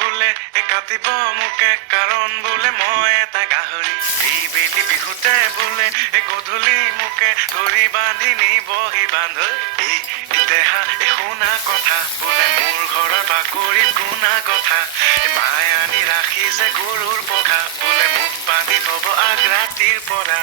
বোলে কাটিব মোকে কাৰণ বোলে মই এটা গাহৰি এই বেলি বিহুতে বোলে গধূলি মোকে ধৰি বান্ধি নিবহি বান্ধ এই দেহা শুনা কথা বোলে মোৰ ঘৰৰ বাকৰিত গুণা কথা মায়ে আনি ৰাখিছে গৰুৰ পঘা বোলে মোক বান্ধি থব আগ ৰাতিৰ পৰা